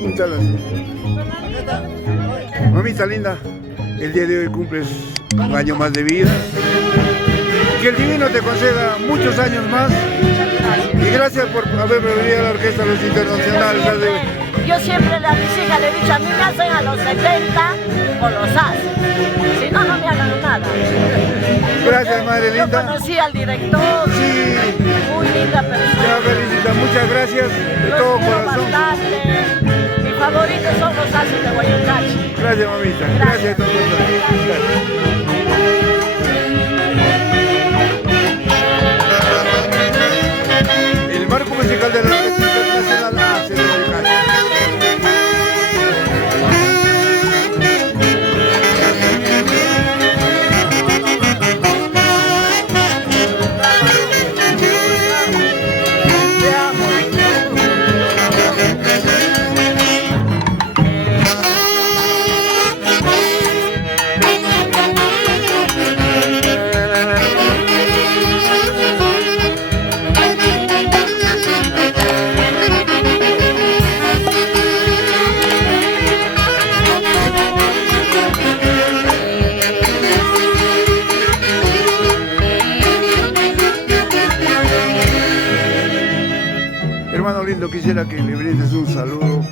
Muchas gracias. Mamita linda, el día de hoy cumples un año más de vida. Que el divino te conceda muchos años más. Y gracias por haberme venido a la Orquesta Los Internacionales. Yo siempre a mis hijas le he dicho, a mí me hacen a los 70 o los hacen. Si no, no me hagan nada. Gracias, madre linda. Yo conocí al director. Sí. Muy linda persona. Ya, felicita, muchas gracias de todo corazón. Bastante. Mis favoritos son los ases de Guayucachi. Gracias, mamita. Gracias de todo corazón. El marco musical de la Orquesta Internacional hace de Guayucachi. Hermano lindo, quisiera que le brindes un saludo.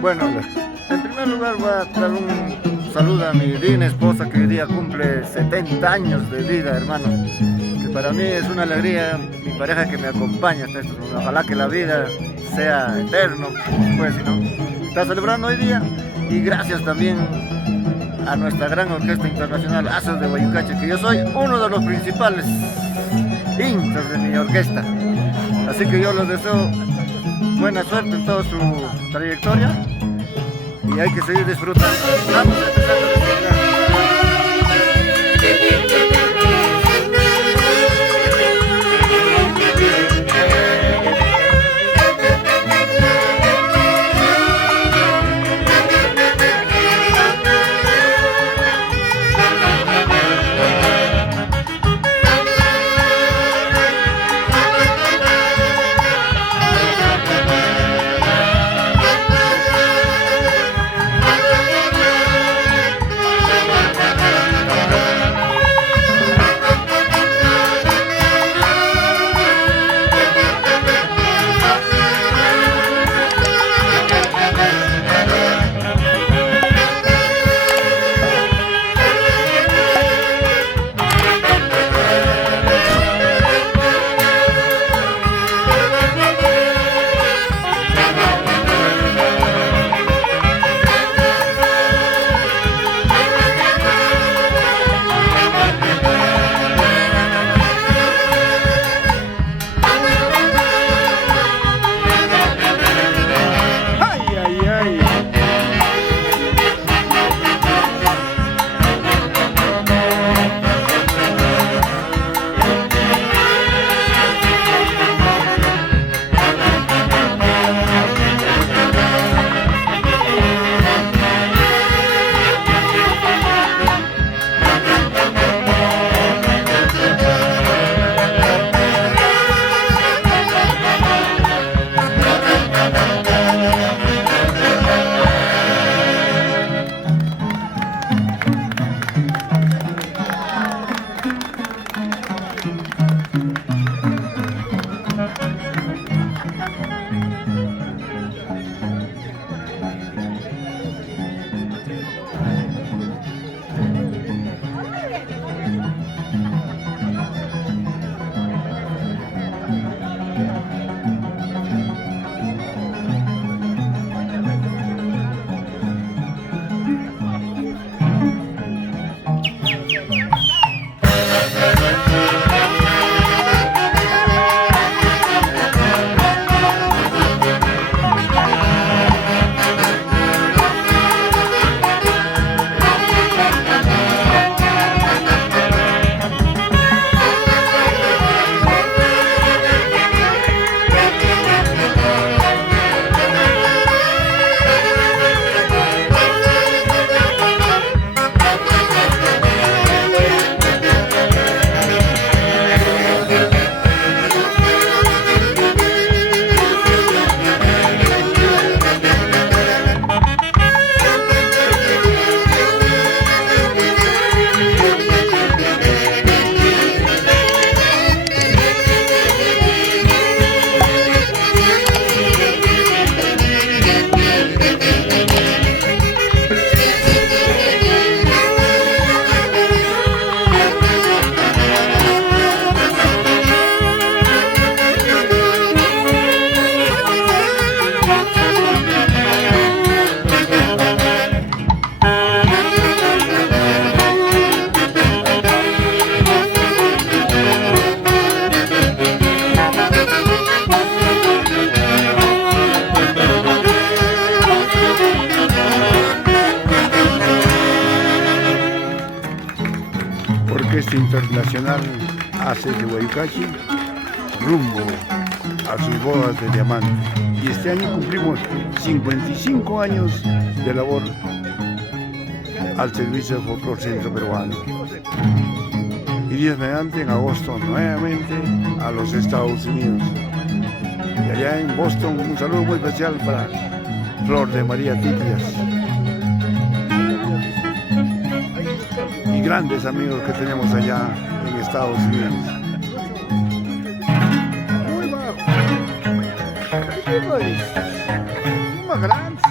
Bueno, en primer lugar voy a dar un saludo a mi divina esposa que hoy día cumple 70 años de vida, hermano. Que para mí es una alegría, mi pareja que me acompaña hasta esto. Ojalá que la vida sea eterno, pues si no. Está celebrando hoy día y gracias también a nuestra gran Orquesta Internacional Ases de Guayucachi, que yo soy uno de los principales hinchas de mi orquesta. Así que yo les deseo buena suerte en toda su trayectoria y hay que seguir disfrutando. Vamos a empezar a disfrutar. Busto Internacional AC de Guayucachi, rumbo a sus bodas de diamante. Y este año cumplimos 55 años de labor al servicio del folclore centro peruano. Y Dios mediante, en agosto nuevamente a los Estados Unidos. Y allá en Boston, un saludo muy especial para Flor de María Tibias. Y grandes amigos que tenemos allá en Estados Unidos. Muy bajo. Más grandes.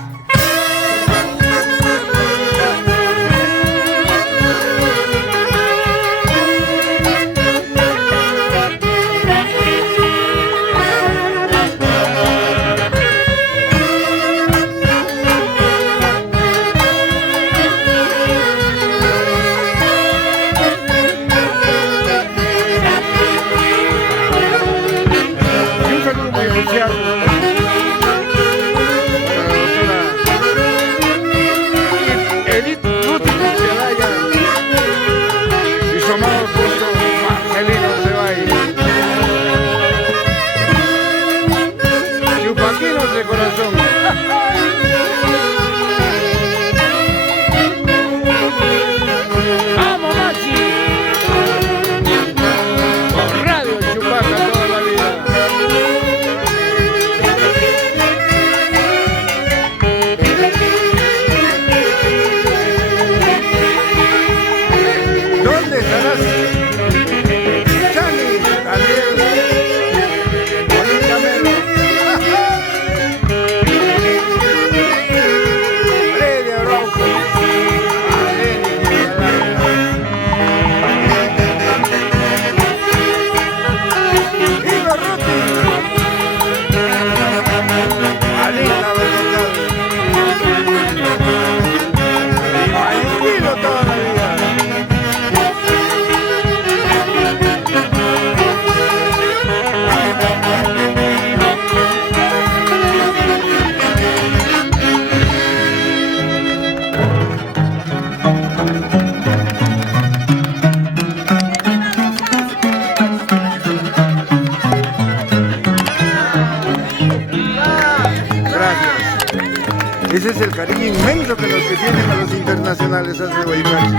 Ese es el cariño inmenso que los que tienen a los internacionales hace Guayucachi.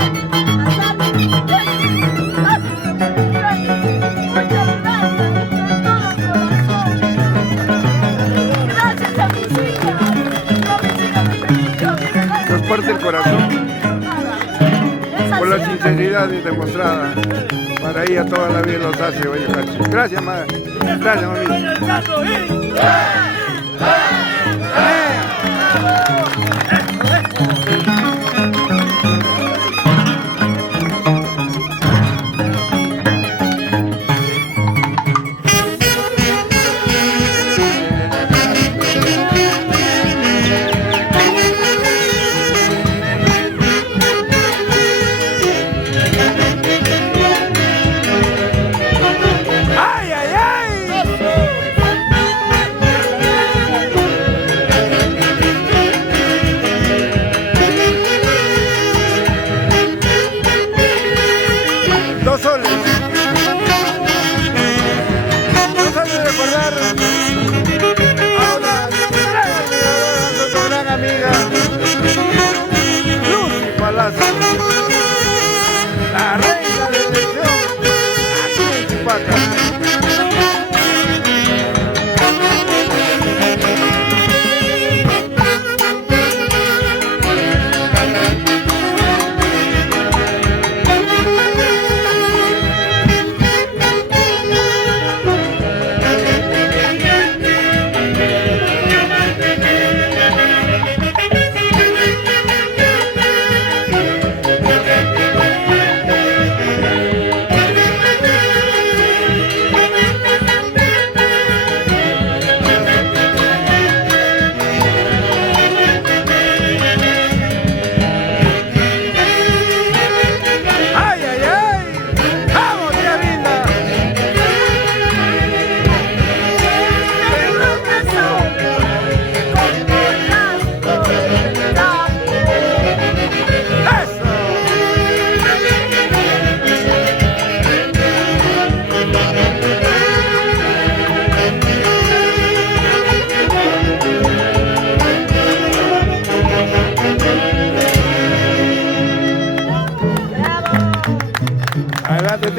Nos parte el corazón por la sinceridad demostrada para ella toda la vida los hace Guayucachi. Gracias, madre. Gracias, mami.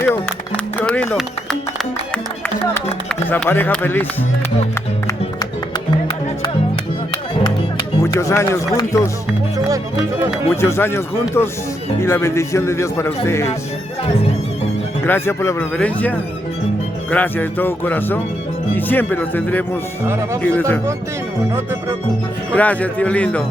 tío lindo. Esa pareja feliz. Muchos años juntos. Muchos años juntos y la bendición de Dios para ustedes. Gracias por la preferencia. Gracias de todo corazón. Y siempre los tendremos. Ahora vamos a estar continuo, no te preocupes. Gracias, tío lindo.